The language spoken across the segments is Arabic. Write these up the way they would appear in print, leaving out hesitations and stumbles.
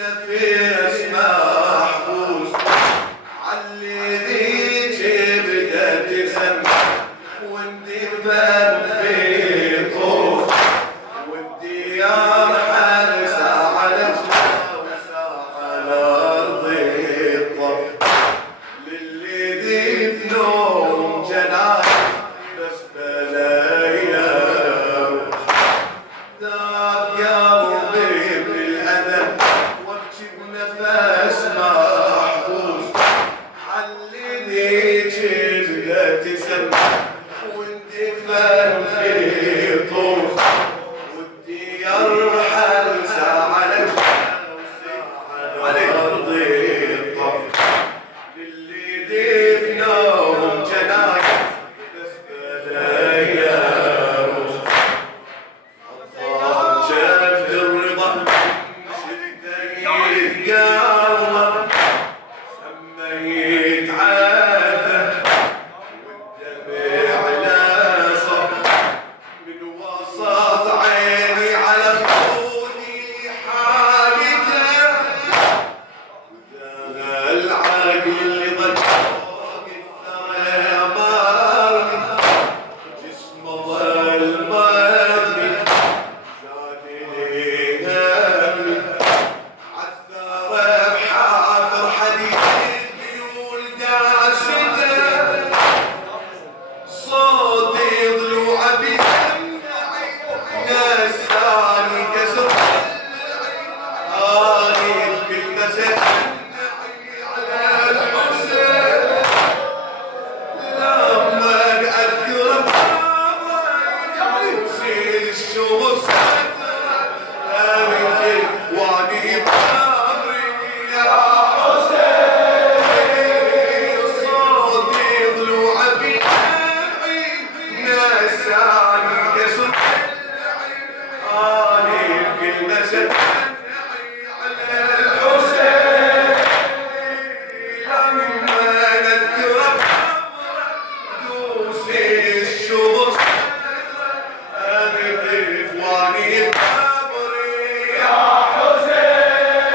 نفس محبوس عالذي جبدة تسمع واندفن في طوف والديار حرسة على جوسة على أرض الطف للي دفنهم جناح بس بلايا ذاب قلبي بالأذى وابكي بنفس محبوس عالذي جبدة تسمع واندفن في طوف والديار حرسة على جوسة على أرض الطف للي دفنهم جنايح بس بلايا أطفال جد الرضا شدة يتقاوم سميت عاثة والدمع على صف من وسط عيني على خدودي حاجته وذا العقل اللي ظل فوق الثرى ماري جسمه ظل مدري زاد لي همي عالثرى بحافر حديد الديول داسته صوتي ضلوع بيمنعي نساني كسر اني بكل سمعي على الحسين لما اذكر بابا يصير الشوق سترة امتي واني بامري يا حسين صوتي ضلوع بيمنعي نساني كسر اني بكل سمعي على الحسين لما نذكر دوسي الشوق أنتف واني بابري يا حسين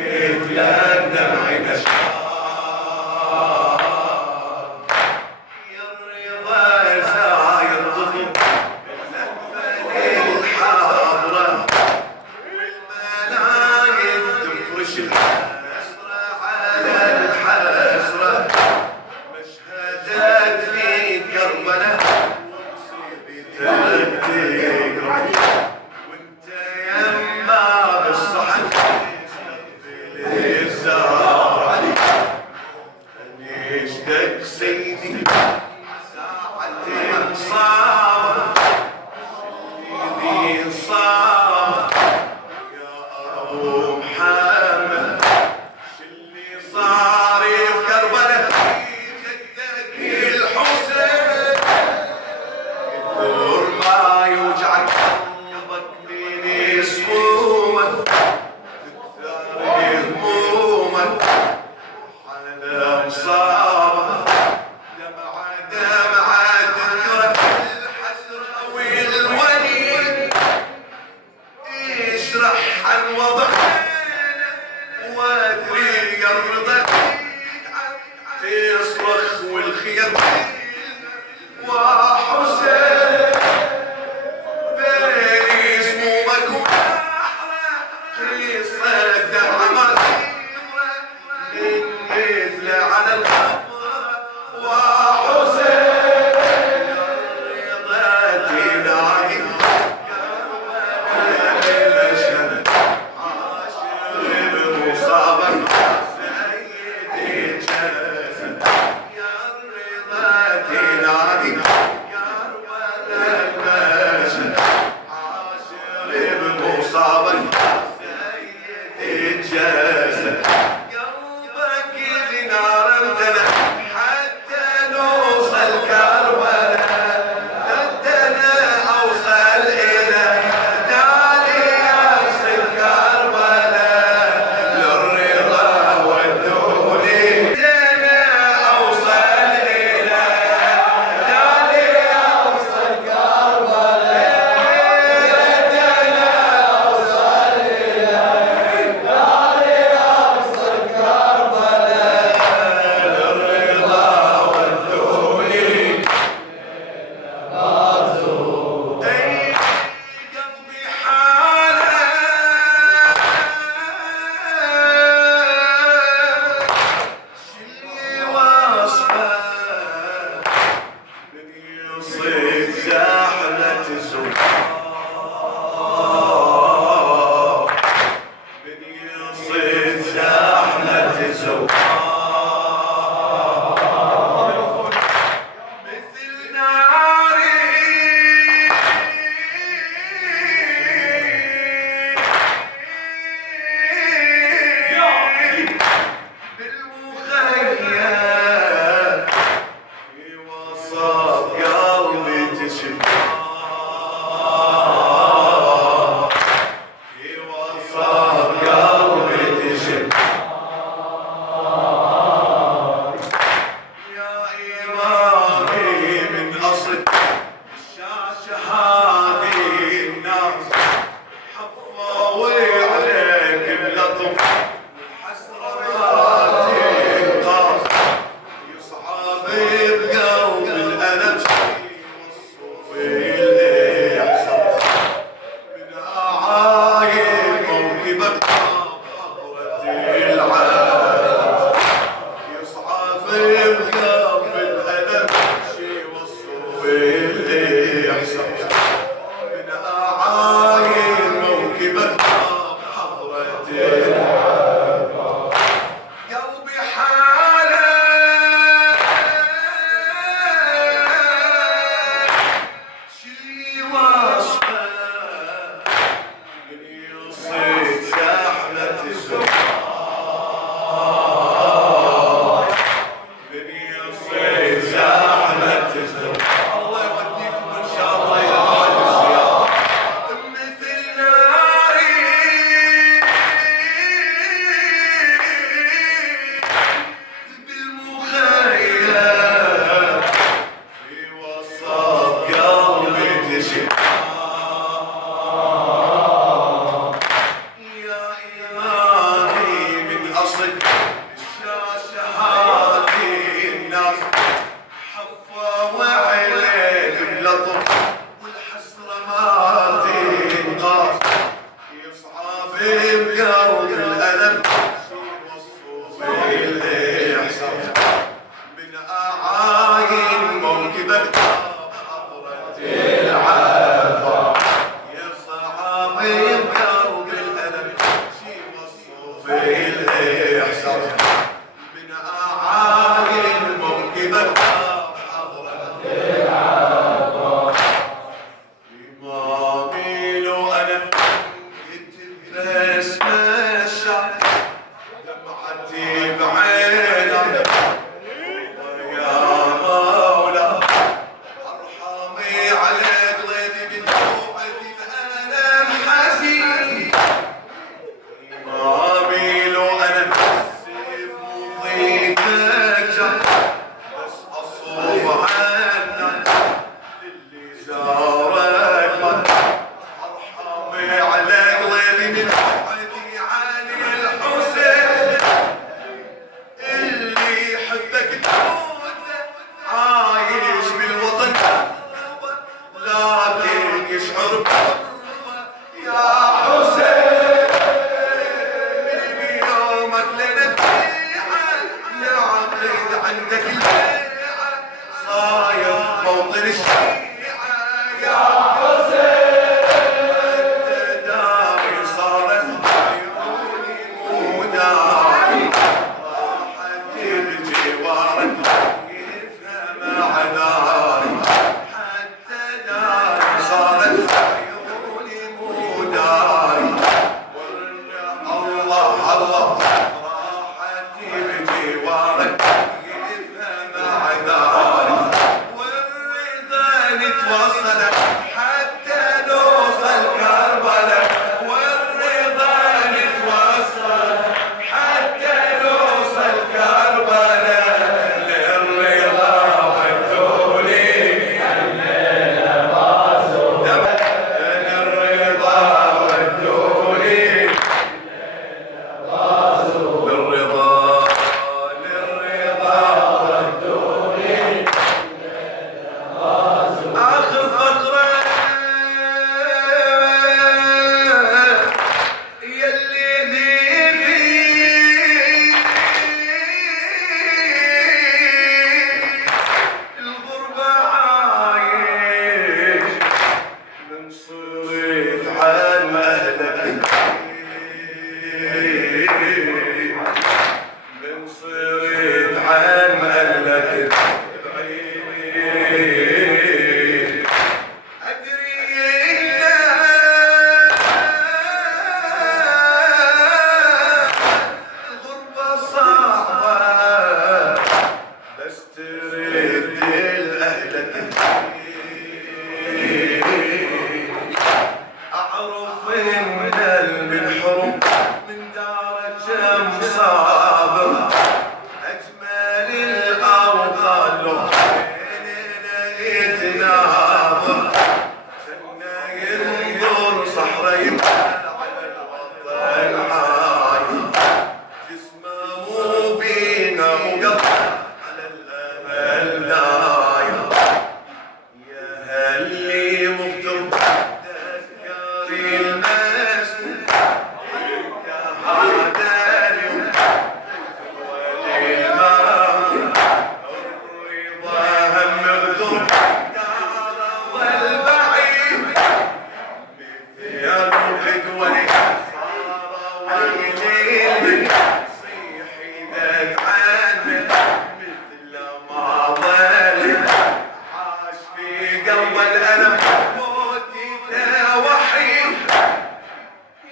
مثل الدمع نشار يا الرضا زايد ضد الحاضرة والملايين تفرش الحسرة على الحسرة مشهدات في كربلاء ومصيبتك وانت يما بالصحن تستقبل الزهر نشتاق سيدي ساعة صار ذي صار يا أبو محمد شلي صار بكربلاء جدك الحسين يثور ما يوجعك قلبك من سمومك تكثر همومك على مصابك دمعة دمعة تذكرك الحسرة والولي اشرح عن وضعنا وادري قربك تصرخ والخير وحسين بين سمومك وبحرة قصة دمعة من مثل على القبر وحسين رضا تنادي كربلاء المشهد عاشر بمصابك سيد الجسد يا الرضا تنادي كربلاء المشهد عاشر بمصابك سيد الجسد قلبك بنار امتلأ حتى نوصل كربلاء ردنا اوصل الى تالي اصل كربلاء للرضا ودوني ردنا اوصل الى تالي اوصل كربلاء ردنا اوصل الى تالي اوصل كربلاء للرضا ودوني اي قلبي حاله شلي وصفه من يصيد زحمة زوار من يصيد زحمة زوار مثل ناري بالمخيم في وسط قلبي تشب في وسط قلبي تشب بالإحساس من أعالي الموكبة حضرة إمامي لو أنا كنت باسم الشعب دمعتي بعيني يا مولا ارحمي على قلبي بدموعي بألم حزين إمامي لو أنا بسيب مضيفك بس أصوب عنك للي زارك ارحمي على قلبي بدموعي عن الحسين اللي يحبك تموت عايش بالوطن لكن يشعر بغربة يا حسين بيومك لنا تبيعة يا عقيد عندك البيعة صاير موطن الشيعة يا حسين انت داري صارت عيوني موداعي بجوارك يفهم عذاري حتى داري صارت عيوني مو داري الله الله راحتي بجوارك يفهم عذاري والرضا نتوصل حتى نوصل كربلاء والرضا نتوصل حتى نوصل كربلاء للرضا ودولي الليلة بازو للرضا ودولي الليلة بازو للرضا ودولي الليلة بازو آخر فقرة يلي ذي الغربة عايش من صرت عن أهلك من صرت عن أهلك بعيد أدري الغربة صعبة بس ترد لأهلك أعرف من المنحرم من دارك كم صابر أجمل الأوطان لو بيننا يتناظر كنا ينظر صحرا يبقى على الوطن عايم جسمه مو بينا مقطع على الأمل دايم يا هاللي مغترب تذكري المسجد يا هذا اليوم والإمام الرضا هم مغترب داره والبعيد يا روحك ولي صار وقليل من صيحي ذات عنك مثل ما ظل عاش في قلب الألم موتي وحيد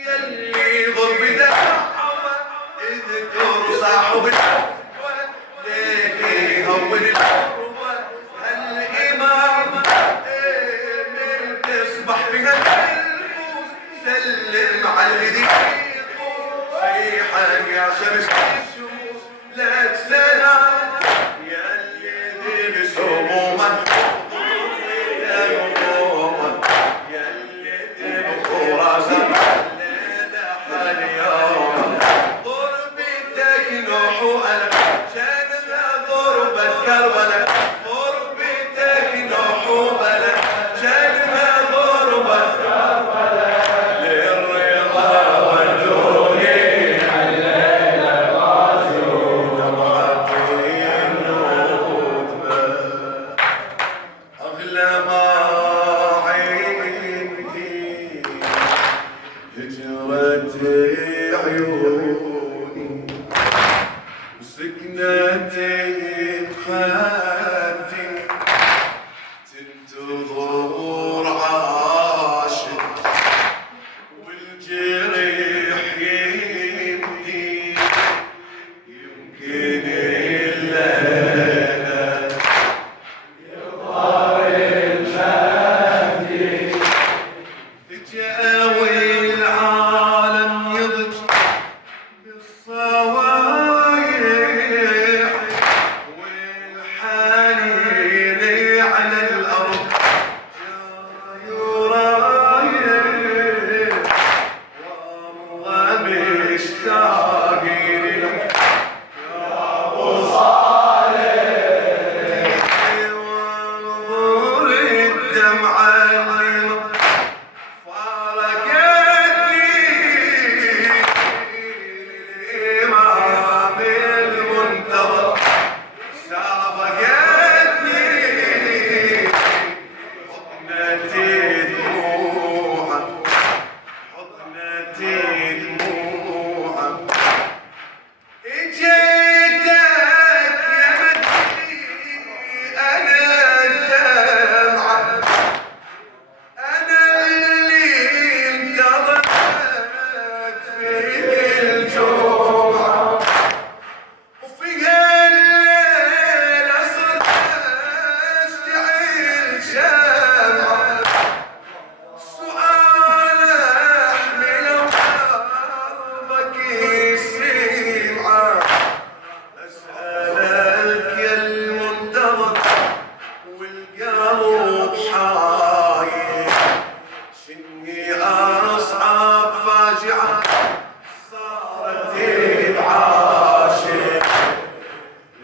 يلي ضرب دعوة اذكر صاحب الحوة ليك يهون الحروة هالإمام من تصبح بها الفوز سلم على الذي يفوز صيحا يا شمس الشموس لك سلام يا الذي بسمومك يا يومك يا الذي بخراسان اليوم غربتك نوح وألم شانها غربة كربلاء غربتك نوح وألم شانها غربة كربلاء للرضا والدنيا الليلة بازو روايح والحنين على الأرض جاي ورايح والله مشتاق لك يا أبو صالح وانظر الدمعة اللي فارقتني الإمام المنتظر سابقتني حضنتي دموعه حضنتي دموعه اجيتك يا مدري انا الدمعه انا اللي انتظرت فيك الجمعه وفي هالليله صرت اشتعل شمعه سؤال احمله قلبك يسمعه اسالك يا المنتظر والقلب حاير شني اصعب فاجعه صارت بعاشق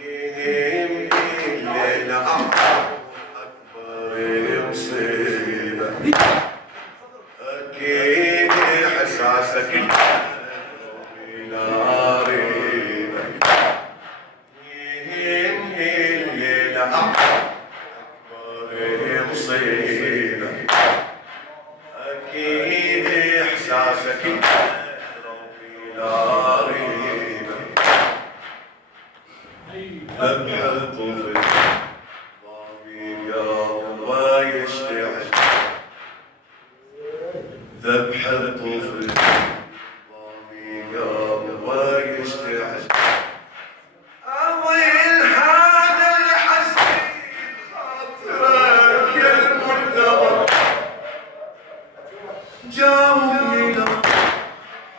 يهمني الليله اكبر مصيبه أكيد إحساسك ناري يهمني الليلة أكبر مصيبة أكيد إحساسك ناري ذبح الطفل ضامي قلبه يشتعل ذبح الطفل ضامي قلبه يشتعل أضيل هذا الحسين خاطرك يا المنتظر جاوبني لو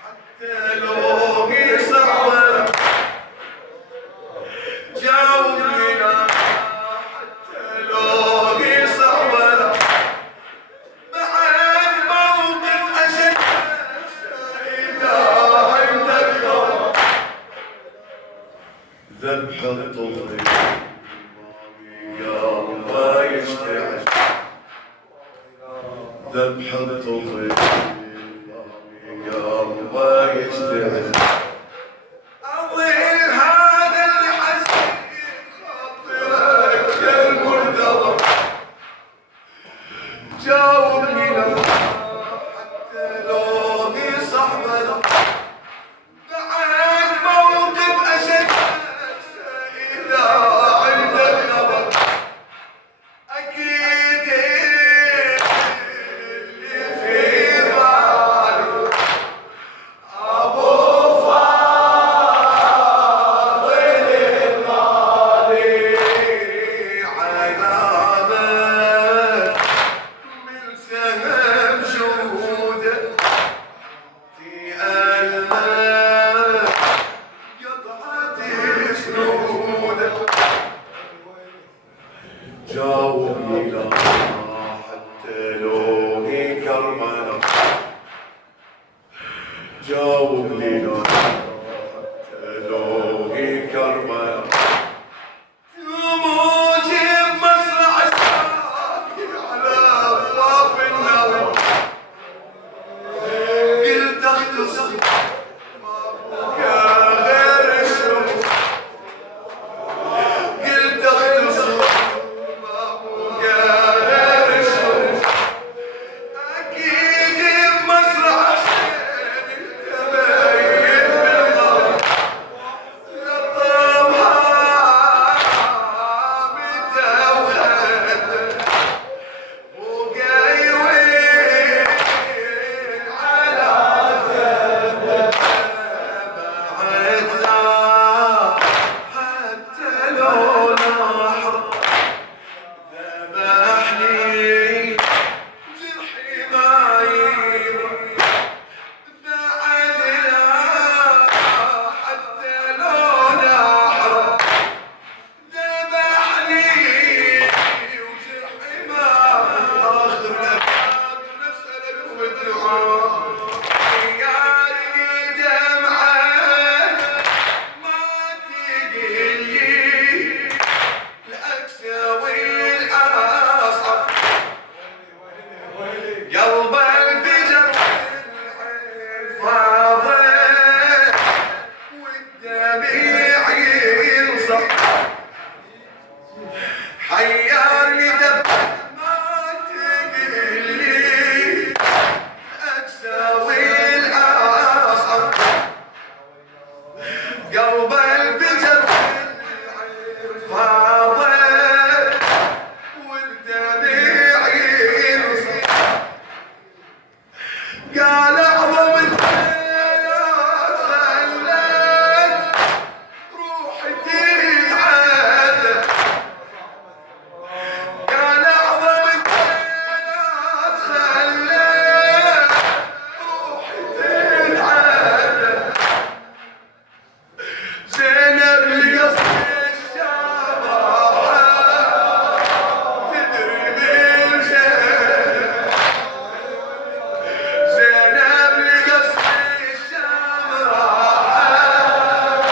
حتى لو يصعب جاوبني لو حتى لو يصعب بعد موقف أشد إذا عندك خبر ذبح الطفل قلبه يشتعل ذبح الطفل قلبه يشتعل أضيل هذا الحسين خاطرك يا المنتظر جاوبني لو حتى لو صحبه بعد موقف أشد إذا عندك خبر أكيد اللي في بالك قلب الفجر فاضل والدمع ينصب قال اعظم الليلات خلت روحي تتعذب قال اعظم الليلات خلت روحي تتعذب زينب لقصر الشام راحت تدري من زين زينب لقصر الشام راحت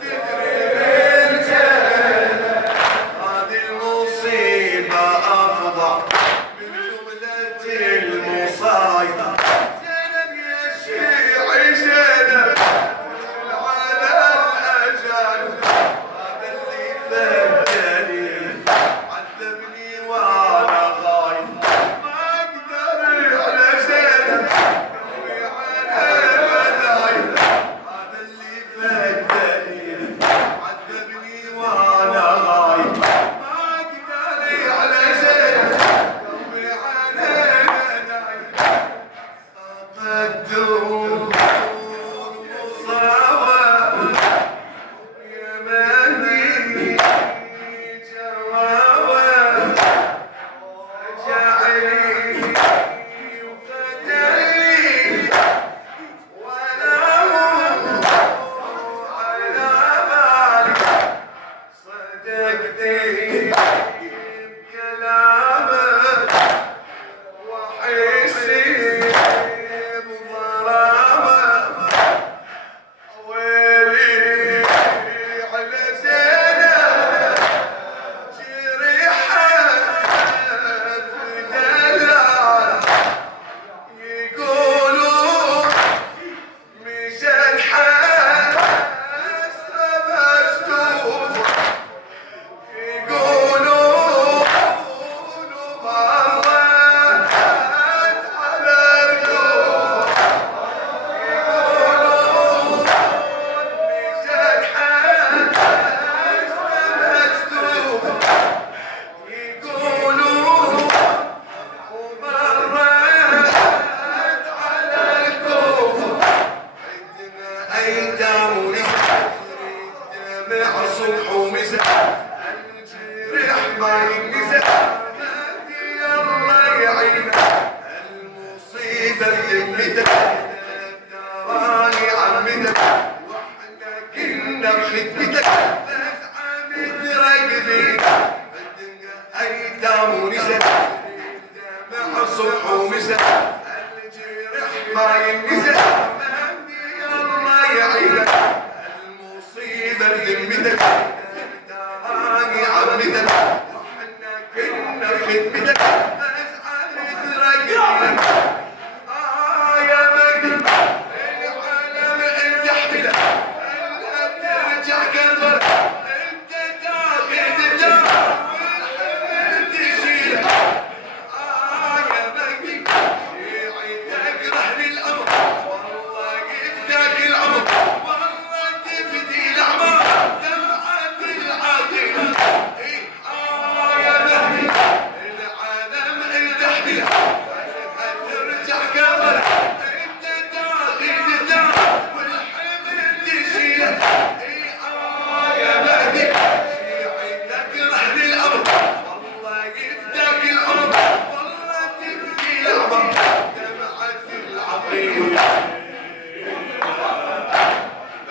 تدري من زين هذه المصيبة أفظع من جملة المصايب زينب يا شيعي زينب على الأجانب هذا اللي فداني عذبني وأنا غايب ما أقدر على زينب قلبي على بدايب هذا اللي فداني عذبني وأنا غايب ما أقدر على زينب قلبي على بدايب أقدر مصاوى يا مهدي جواوى جعلي وقتلي ولا على بالي صدقتي بكلامك وحسي بظلامك ويلي على زينب جريحة تدلع يقولون مشت حسرة مكتوبة يقولون مرت على الكوفة يقولون مشت حسرة مكتوبة يقولون ومرت على الكوفة عندنا أيتام ونساء الدمع صبح ومساء الجرح ما ينسى مهدي الله يعينه المصيبة بذمتك تراني عمتك واحنا كنا بخدمتك نسعى متراقبين عندنا أيتام ونساء الدمع صبح ومساء الجرح ما ينسى